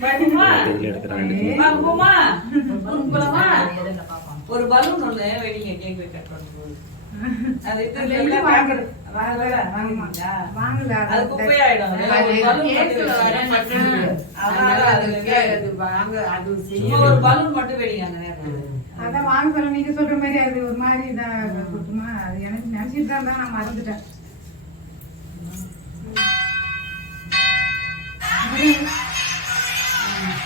ஒரு பலூன் ஒண்ணு வெடிங்க கேக் ஒரு பலூன் மட்டும் வெடிங்க அதான் வாங்க சொல்ல நீங்க சொல்ற மாதிரி அது ஒரு மாதிரி இதா குட்டுமா அது எனக்கு நினைச்சிட்டு தான் நான் மறந்துட்டேன்